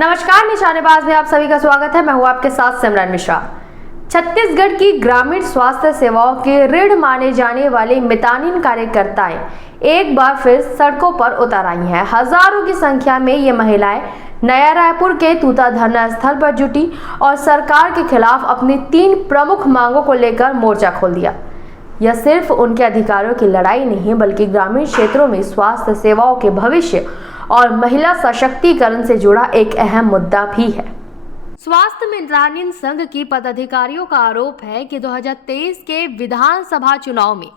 नमस्कार, निशानेबाज में आप सभी का स्वागत है। मैं हूं आपके साथ सिमरन मिश्रा। छत्तीसगढ़ की ग्रामीण स्वास्थ्य सेवाओं के ऋण माने जाने वाले मितानिन कार्यकर्ताएं एक बार फिर सड़कों पर उतर आई हैं। हजारों की संख्या में ये महिलाएं नया रायपुर के तूता धरना स्थल पर जुटी और सरकार के खिलाफ अपनी 3 प्रमुख मांगों को लेकर मोर्चा खोल दिया। यह सिर्फ उनके अधिकारों की लड़ाई नहीं बल्कि ग्रामीण क्षेत्रों में स्वास्थ्य सेवाओं के भविष्य और महिला सशक्तिकरण से जुड़ा एक अहम मुद्दा भी है। स्वास्थ्य मितानिन संघ की पदाधिकारियों का आरोप है कि 2023 के विधानसभा चुनाव में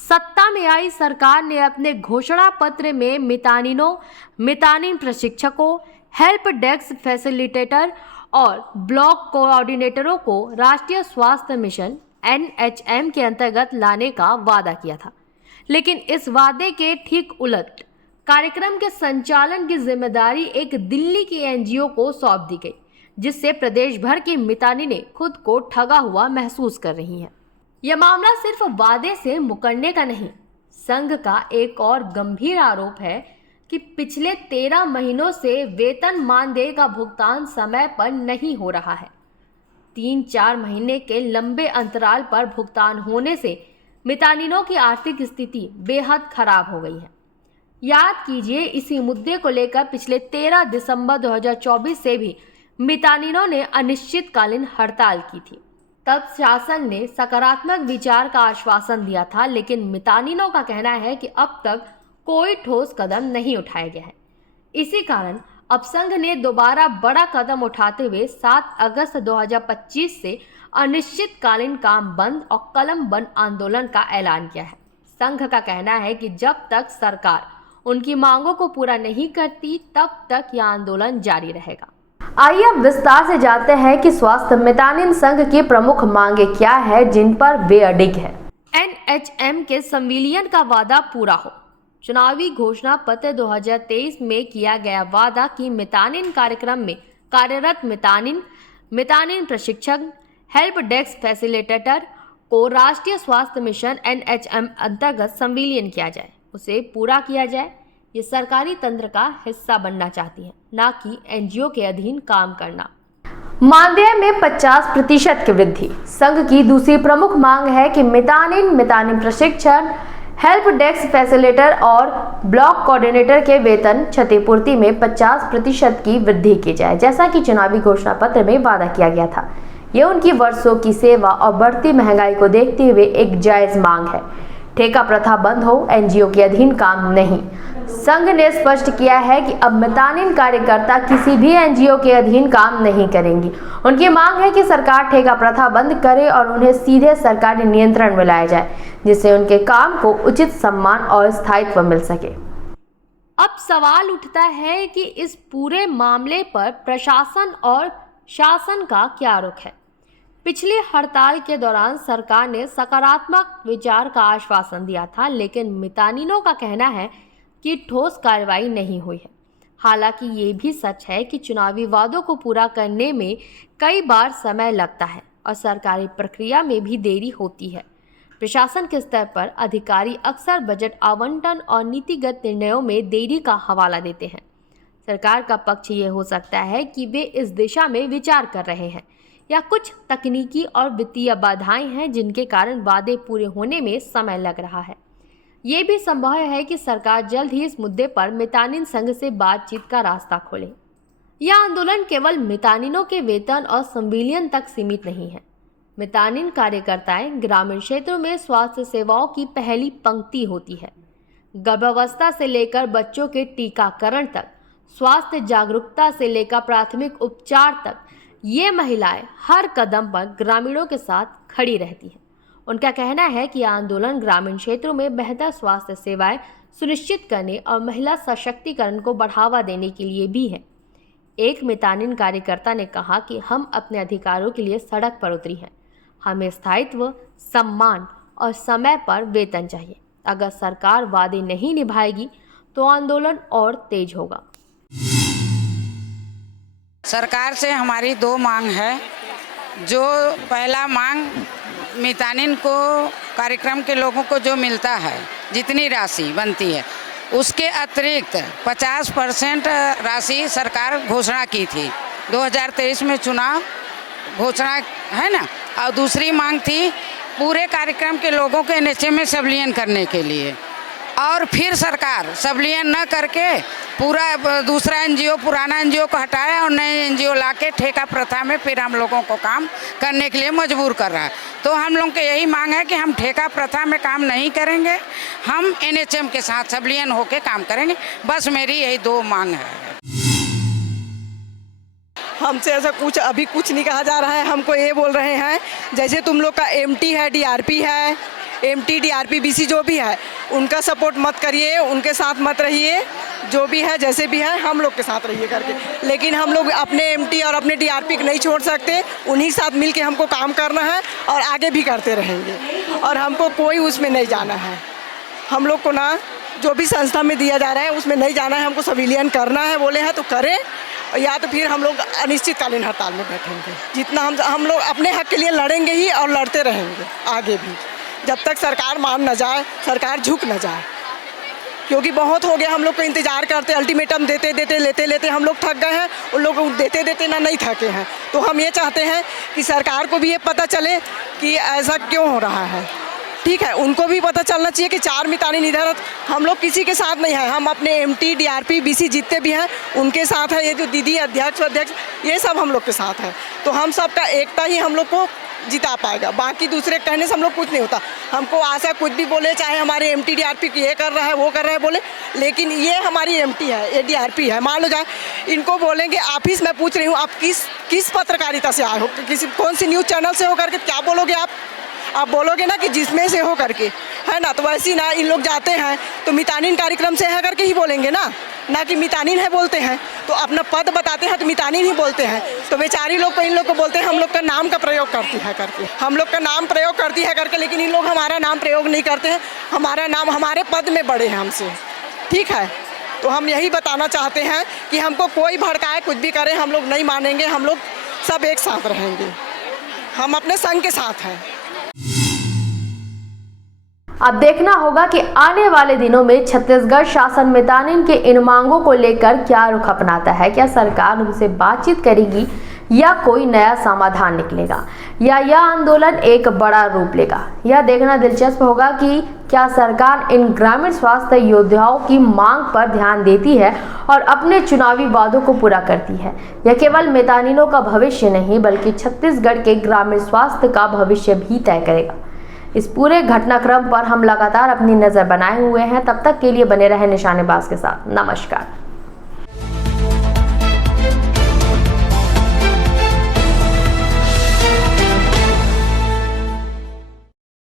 सत्ता में आई सरकार ने अपने घोषणा पत्र में मितानिन प्रशिक्षकों, हेल्प डेस्क फैसिलिटेटर और ब्लॉक कोऑर्डिनेटरों को राष्ट्रीय स्वास्थ्य मिशन NHM के अंतर्गत लाने का वादा किया था, लेकिन इस वादे के ठीक उलट कार्यक्रम के संचालन की जिम्मेदारी एक दिल्ली की NGO को सौंप दी गई, जिससे प्रदेश भर की मितानिनें खुद को ठगा हुआ महसूस कर रही हैं। यह मामला सिर्फ वादे से मुकरने का नहीं, संघ का एक और गंभीर आरोप है कि पिछले 13 महीनों से वेतन मानदेय का भुगतान समय पर नहीं हो रहा है। 3-4 महीने के लंबे अंतराल पर भुगतान होने से मितानिनों की आर्थिक स्थिति बेहद खराब हो गई है। याद कीजिए, इसी मुद्दे को लेकर पिछले 13 दिसंबर 2024 से भी मितानिनों ने अनिश्चितकालीन हड़ताल की थी। तब शासन ने सकारात्मक विचार का आश्वासन दिया था, लेकिन मितानिनों का कहना है कि अब तक कोई ठोस कदम नहीं उठाया गया है। इसी कारण अब संघ ने दोबारा बड़ा कदम उठाते हुए 7 अगस्त 2025 से अनिश्चितकालीन काम बंद और कलम बंद आंदोलन का ऐलान किया है। संघ का कहना है कि जब तक सरकार उनकी मांगों को पूरा नहीं करती तब तक यह आंदोलन जारी रहेगा। आइए अब विस्तार से जानते हैं कि स्वास्थ्य मितानिन संघ की प्रमुख मांगे क्या है जिन पर वे अडिग है। NHM के संविलियन का वादा पूरा हो। चुनावी घोषणा पत्र 2023 में किया गया वादा कि मितानिन कार्यक्रम में कार्यरत मितानिन प्रशिक्षक, हेल्प डेस्क फैसिलिटेटर को राष्ट्रीय स्वास्थ्य मिशन NHM अंतर्गत संविलियन किया जाए, उसे पूरा किया जाए। ये सरकारी तंत्र का हिस्सा बनना चाहती है, ना कि NGO के अधीन काम करना। मानदेय में 50% की वृद्धि। संघ की दूसरी प्रमुख मांग है कि मितानिन प्रशिक्षण, हेल्प डेस्क फैसिलिटेटर और ब्लॉक कोऑर्डिनेटर के वेतन क्षतिपूर्ति में 50% की वृद्धि की जाए, जैसा कि चुनावी घोषणा पत्र में वादा किया गया था। यह उनकी वर्षों की सेवा और बढ़ती महंगाई को देखते हुए एक जायज मांग है। ठेका प्रथा बंद हो, NGO के अधीन काम नहीं। संघ ने स्पष्ट किया है कि अब मितानिन कार्यकर्ता किसी भी NGO के अधीन काम नहीं करेंगी। उनकी मांग है कि सरकार ठेका प्रथा बंद करे और उन्हें सीधे सरकारी नियंत्रण में लाया जाए, जिससे उनके काम को उचित सम्मान और स्थायित्व मिल सके। अब सवाल उठता है कि इस पूरे मामले पर प्रशासन और शासन का क्या रुख है। पिछली हड़ताल के दौरान सरकार ने सकारात्मक विचार का आश्वासन दिया था, लेकिन मितानिनों का कहना है कि ठोस कार्रवाई नहीं हुई है। हालांकि ये भी सच है कि चुनावी वादों को पूरा करने में कई बार समय लगता है और सरकारी प्रक्रिया में भी देरी होती है। प्रशासन के स्तर पर अधिकारी अक्सर बजट आवंटन और नीतिगत निर्णयों में देरी का हवाला देते हैं। सरकार का पक्ष ये हो सकता है कि वे इस दिशा में विचार कर रहे हैं, या कुछ तकनीकी और वित्तीय बाधाएं हैं जिनके कारण वादे पूरे होने में समय लग रहा है। ये भी संभव है कि सरकार जल्द ही इस मुद्दे पर मितानिन संघ से बातचीत का रास्ता खोले। यह आंदोलन केवल मितानिनों के वेतन और संविलियन तक सीमित नहीं है। मितानिन कार्यकर्ताएं ग्रामीण क्षेत्रों में स्वास्थ्य सेवाओं की पहली पंक्ति होती है। गर्भावस्था से लेकर बच्चों के टीकाकरण तक, स्वास्थ्य जागरूकता से लेकर प्राथमिक उपचार तक, ये महिलाएं हर कदम पर ग्रामीणों के साथ खड़ी रहती हैं। उनका कहना है कि आंदोलन ग्रामीण क्षेत्रों में बेहतर स्वास्थ्य सेवाएं सुनिश्चित करने और महिला सशक्तिकरण को बढ़ावा देने के लिए भी है। एक मितानिन कार्यकर्ता ने कहा कि हम अपने अधिकारों के लिए सड़क पर उतरी हैं। हमें स्थायित्व, सम्मान और समय पर वेतन चाहिए। अगर सरकार वादे नहीं निभाएगी तो आंदोलन और तेज होगा। सरकार से हमारी 2 मांग है। जो पहला मांग, मितानिन को कार्यक्रम के लोगों को जो मिलता है, जितनी राशि बनती है उसके अतिरिक्त 50% राशि सरकार घोषणा की थी। 2023 में चुनाव घोषणा है ना। और दूसरी मांग थी पूरे कार्यक्रम के लोगों के एनएचएम में सबलियन करने के लिए, और फिर सरकार सबलियन न करके पूरा दूसरा एनजीओ, पुराना एनजीओ को हटाया और नए एनजीओ लाके ठेका प्रथा में फिर हम लोगों को काम करने के लिए मजबूर कर रहा है। तो हम लोगों की यही मांग है कि हम ठेका प्रथा में काम नहीं करेंगे, हम एनएचएम के साथ सबलियन होके काम करेंगे। बस मेरी यही दो मांग है। हमसे ऐसा अभी कुछ नहीं कहा जा रहा है। हमको ये बोल रहे हैं जैसे तुम लोग का एमटी है, डीआरपी है, एमटी डीआरपी बीसी जो भी है उनका सपोर्ट मत करिए, उनके साथ मत रहिए, जो भी है जैसे भी है हम लोग के साथ रहिए करके। लेकिन हम लोग अपने एमटी और अपने डीआरपी को नहीं छोड़ सकते, उन्हीं साथ मिल के हमको काम करना है और आगे भी करते रहेंगे। और हमको कोई उसमें नहीं जाना है। हम लोग को ना जो भी संस्था में दिया जा रहा है उसमें नहीं जाना है। हमको सिविलियन करना है, बोले हैं तो करें, या तो फिर हम लोग अनिश्चितकालीन हड़ताल में बैठेंगे। जितना हम लोग अपने हक के लिए लड़ेंगे ही और लड़ते रहेंगे आगे भी, जब तक सरकार मान न जाए, सरकार झुक न जाए। क्योंकि बहुत हो गया हम लोग को इंतज़ार करते, अल्टीमेटम देते देते लेते लेते हम लोग थक गए हैं। उन लोग देते देते ना नहीं थके हैं। तो हम ये चाहते हैं कि सरकार को भी ये पता चले कि ऐसा क्यों हो रहा है। ठीक है, उनको भी पता चलना चाहिए कि 4 मितानिन इधर हम लोग किसी के साथ नहीं है। हम अपने एमटी, डीआरपी, बीसी जितने भी हैं उनके साथ है। ये जो दीदी अध्यक्ष ये सब हम लोग के साथ है। तो हम सब का एकता ही हम लोग को जिता पाएगा। बाकी दूसरे कहने से हम लोग कुछ नहीं होता। हमको आशा कुछ भी बोले, चाहे हमारे एमटी डीआरपी ये कर रहा है वो कर रहा है बोले, लेकिन ये हमारी एमटी है, ये डीआरपी है। मान लो जाए इनको बोलेंगे ऑफिस में पूछ रही हूँ आप किस पत्रकारिता से आए हो, कौन सी न्यूज़ चैनल से हो करके, क्या बोलोगे आप बोलोगे ना कि जिसमें से हो करके, है ना। तो वैसे ही ना इन लोग जाते हैं तो मितानिन कार्यक्रम से है करके ही बोलेंगे ना कि मितानिन है बोलते हैं। तो अपना पद बताते हैं तो मितानिन ही बोलते हैं। तो बेचारी लोग को इन लोग को बोलते हैं हम लोग का नाम का प्रयोग करती है करके, हम लोग का नाम प्रयोग करती है करके, लेकिन इन लोग हमारा नाम प्रयोग नहीं करते हैं। हमारा नाम हमारे पद में बड़े हैं हमसे। ठीक है, तो हम यही बताना चाहते हैं कि हमको कोई भड़काए, कुछ भी करे, हम लोग नहीं मानेंगे। हम लोग सब एक साथ रहेंगे, हम अपने संघ के साथ हैं। अब देखना होगा कि आने वाले दिनों में छत्तीसगढ़ शासन मितानिन के इन मांगों को लेकर क्या रुख अपनाता है। क्या सरकार उनसे बातचीत करेगी या कोई नया समाधान निकलेगा, या यह आंदोलन एक बड़ा रूप लेगा। यह देखना दिलचस्प होगा कि क्या सरकार इन ग्रामीण स्वास्थ्य योद्धाओं की मांग पर ध्यान देती है और अपने चुनावी वादों को पूरा करती है। यह केवल मितानिनों का भविष्य नहीं बल्कि छत्तीसगढ़ के ग्रामीण स्वास्थ्य का भविष्य भी तय करेगा। इस पूरे घटनाक्रम पर हम लगातार अपनी नजर बनाए हुए हैं। तब तक के लिए बने रहे निशानेबाज के साथ। नमस्कार।